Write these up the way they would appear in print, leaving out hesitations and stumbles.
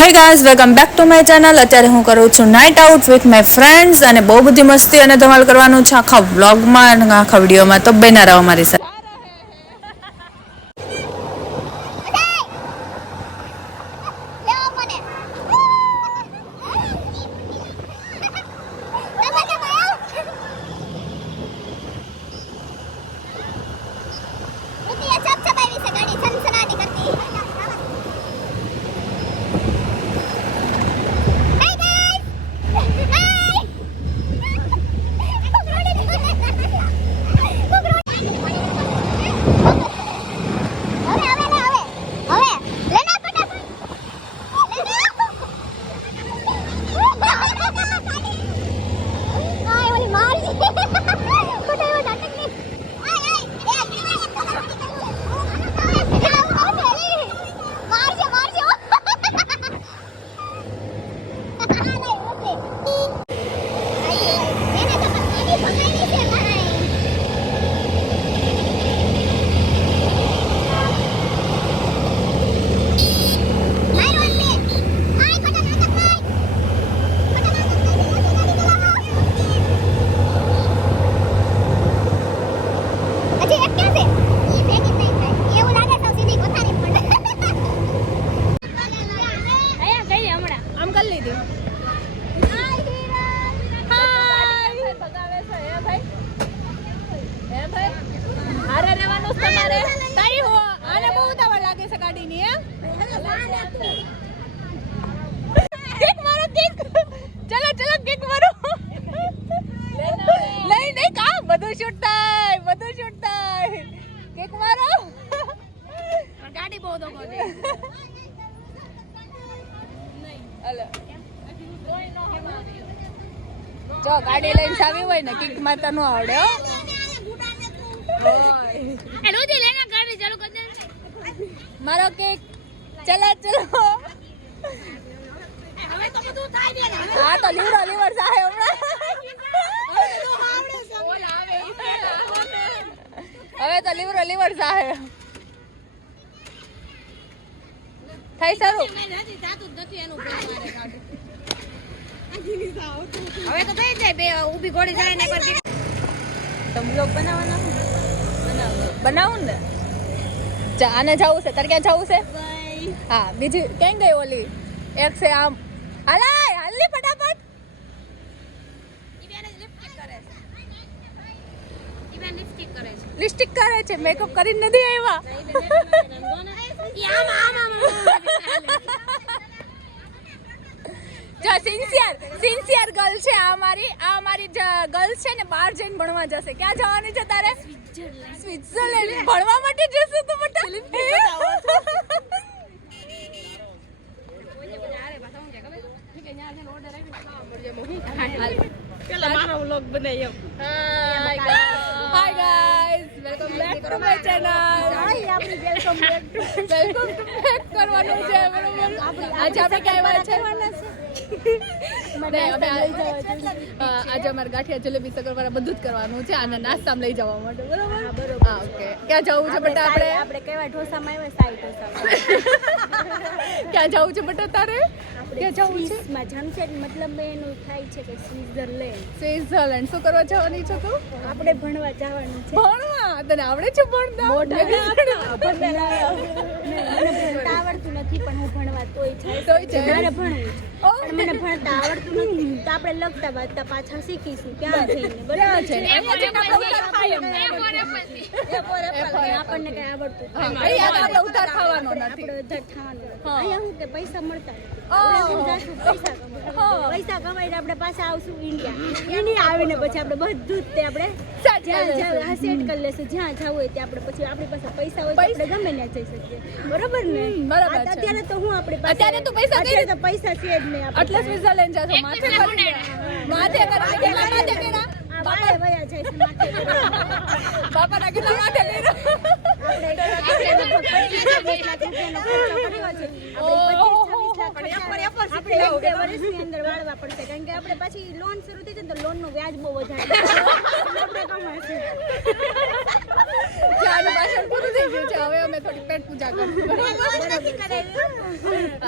Hey guys welcome back to my channel. અત્યારે હું કરું છું night out with my friends અને બહુ બધી મસ્તી અને ધમાલ કરવાનું છે આખા વ્લોગમાં અને આખા વિડીયોમાં, તો બન્યા રહો મારી સાથે। જો ગાડી લઈને ચાવી હોય ને કિક મારતા નો આવડે હો। એ રોજી લેના ગાડી ચાલુ કર દે મારો કેક ચલા ચલો હવે તો બધું થાય દે હા તો લીવર સાહે હમણાં હવે તો લીવર સાહે થઈ સારું હવે તો થઈ જાય બે ઊભી ઘોડી જાય ને પર તમ લોગ બનાવવાનું ને આને જાવું છે તારે ક્યાં જાવું છે હા બીજી કેમ ગઈ ઓલી એક છે આમ હાલાય હાલની ફટાફટ લિપસ્ટિક કરે છે મેકઅપ કરીને નથી આવ્યા જો સિન્સિયર ગર્લ છે આ મારી ગર્લ છે ને બહાર જઈને ભણવા જશે। ક્યાં જવાની છે તારે? સ્વિટ્ઝરલેન્ડ ભણવા માટે જશે તો બેટા પેલા મારો વ્લોગ બનાવ્યો। Hi guys welcome back to my channel. Hi આપણી વેલકમ બેક કરવાનું છે બરોબર। આજે આપણે ક્યાં આવ્યા છે? આજે અમારે ગાંઠિયા જલેબી સગરવાળા બધું જ કરવાનું છે આના નાસ્તામાં લઈ જવા માટે બરોબર। હા ઓકે ક્યાં જવું છે બેટા આપણે કેવા ઢોસામાં આવ્યા સાઈ ઢોસામાં ક્યાં જવું છે બેટા તારે ક્યાં જવું છે માં જમશેદ મતલબ એનું થાય છે કે સ્વિટ્ઝરલેન્ડ શું કરવા જવાની છો તું? આપણે ભણવા જવાનું છે। ભણવા તને આવડે છે ભણતા? મને ભણતા આવડતું નથી પણ હું ભણવા તોય મારે ભણવું છે મને ભણતા આવડતું નથી તો આપણે લખતા વાંચતા પાછા શીખીશું ત્યાં જઈને બરાબર છે આપણને કઈ આવડતું આપણે ઉધાર થવાનો નથી અહીંયા હું કે પૈસા મળતા પૈસા કમાઈને આપણે પાછા આવશું ઇન્ડિયા આવીને પછી આપણે બધું જ તે આપણે સેટ કરી લેશું જ્યાં જવું હોય ત્યાં આપણે પછી આપણી પાસે પૈસા હોય આપણે ગમે ત્યાં જઈ શકીએ બરોબર ને અત્યારે તો હું આપણી પાસે અત્યારે તો પૈસા છે જ નહીં એટલે સ્વિટ્ઝરલેન્ડ જશો માથે કેડા બાપા વયા જાય છે માથે બાપાના કેટલા માથે કર્યા કારણ કે આપણે પછી લોન શરૂ થઈ જાય તો લોન નું વ્યાજ બહુ વધારે ચાનું ભાષણ પૂરું થઈ ગયું છે હવે અમે થોડી પેટ પૂજા કરશું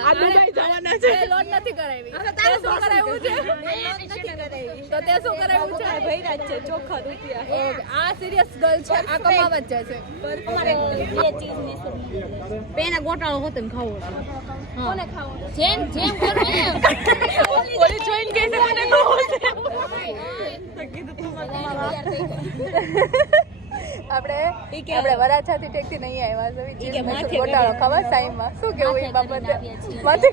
આ બધા જવાના છે લોટ નથી કરાવી તે શું કરાવ્યું છે તો તે શું કરાવ્યું છે ભૈરાજ છે ચોખા રૂપિયા ઓકે આ સિરિયસ ગર્લ છે આ કમાવા જ જાય છે અમારે બે ચીઝ ને પેના ગોટાળો હોતે ને ખાવો કોને ખાવો જેમ જેમ કરો ને ઓલી જોઈન ગઈ છે મને ખાવો છે આપણે વરાછાથી ટેક્સી નહીં આવ્યા છે કે માથે ગોટાળો ખાવા સાઈમાં શું કેવું એ બાબતે માથે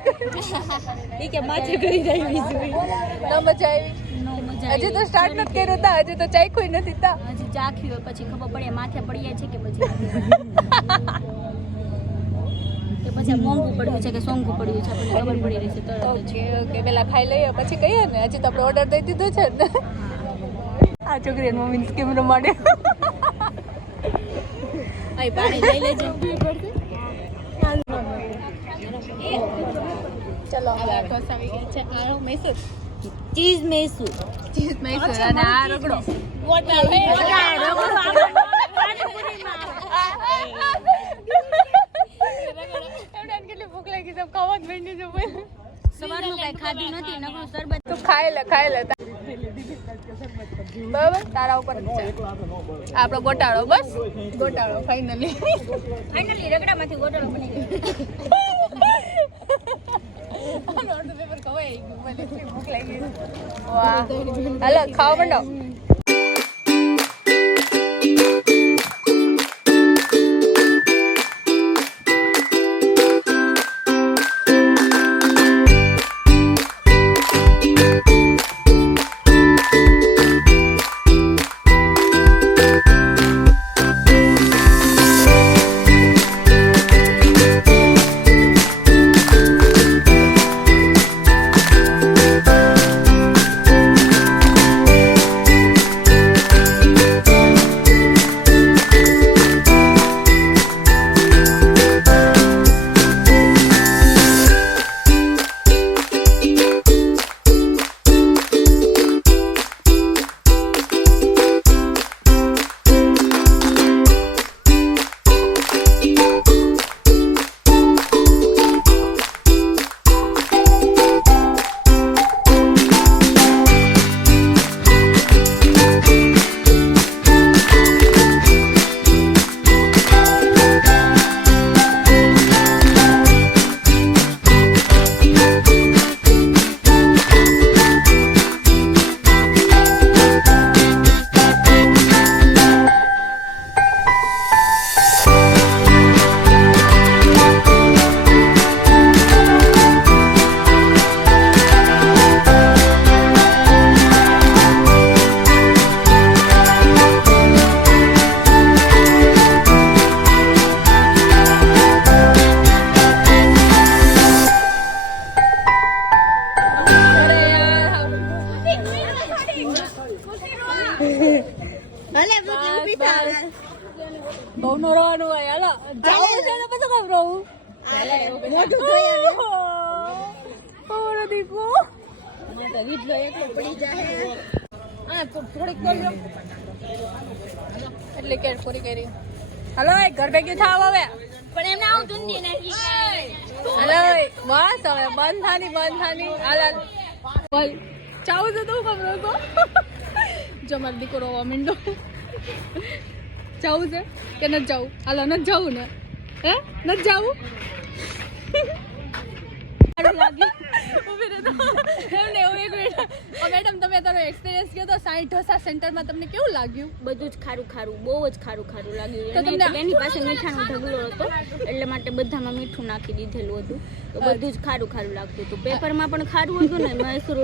ઈ કે માથે કરી જાય બીજું ન મજા આવી હજી તો સ્ટાર્ટ નથી કર્યું તા હજી તો ચાખ્યું નથી તા હજી ચાખ્યું હોય પછી ખબર પડે માથે પડી જાય છે કે પછી કે પછી મોંઘું પડ્યું છે કે સોંઘું પડ્યું છે આપણને ખબર પડી રહી છે તરત ઓકે ઓકે પેલા ખાઈ લઈએ પછી કહીએ ને હજી તો આપણે ઓર્ડર દઈ દીધો છે ને આ છોકરી મમ્મી સ્કીમ રમાડે અહીં પાણી લઈ લેજો ચલો હવે ફસાવી ગઈ છે આ મૈસૂર ચીઝ મેસૂર અને આ રગડો કેટલી ભૂખ લાગી છે ખાવા જ માંડી છે સવારનું કઈ ખાધું નથી નકરું શરબત તું ખાઈ લે બરાબર તારા ઉપર જ છે આપણો ગોટાળો બસ ગોટાળો ફાઇનલી રગડામાંથી ગોટાળો બની ગયો પેપર ખવાઈ ગયું મને એટલી ભૂખ લાગી વાહ હાલો ખાવા માંડો બહુ નો રોવાનું હોય હાલો જાવું છે તો પછી કેમ રોવું ઓરો દીકો થોડીક એટલે કે પૂરી કરી હાલો ઘર ભેગી થાવ હવે પણ એમને આવું ધૂંધી નાખી હાલો બસ હવે બંધ થાની હાલ બોલ ચાવું છે તું ખબર તો જો મારો દીકો રોવા માંડો જવું છે કે નથી જવું હાલો નથી જવું ને હે નથી જવું મેડમ તમે તારો એક્સપિરિયન્સ કહો તો સાઈ ઢોસા સેન્ટરમાં તમને કેવું લાગ્યું બધું જ ખારું બહુ જ ખારું લાગ્યું તો તમને એની પાસે મીઠાનો ઢગલો હતો એટલે માટે બધામાં મીઠું નાખી દીધેલું હતું તો બધું જ ખારું લાગતું હતું પેપરમાં પણ ખારું હતું ને મૈસૂર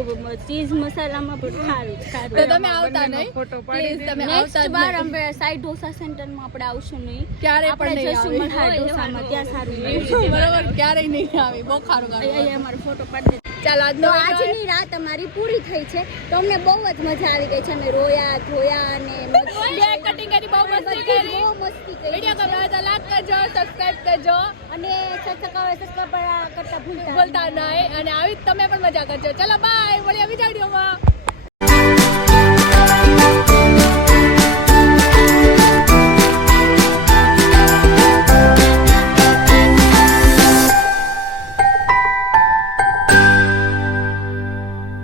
ચીઝ મસાલામાં પણ ખારું તો તમે આવતા નહીં પ્લીઝ તમે આવતા બાર આપણે સાઈ ઢોસા સેન્ટરમાં આપણે આવશું નહીં ક્યારે પણ નહીં જશું મલ્હાર ઢોસામાં ત્યાં સારું બરાબર ક્યારેય નહીં આવી બહુ ખારું અહીંયા અમારો ફોટો પાડી દે ચાલો આજની રાત અમારી પૂરી થઈ છે તો અમને બહુ જ મજા આવી ગઈ છે અમે રોયા ધોયા અને કટિંગ કરી બહુ મસ્તી કરી વિડિયો ગમ્યો હોય તો લાઈક કરજો સબસ્ક્રાઇબ કરજો અને સબસ્ક્રાઇબ કરતા ભૂલતા નહીં અને આવી તમે પણ મજા કરજો ચલો બાય મળીએ બીજા વિડિયોમાં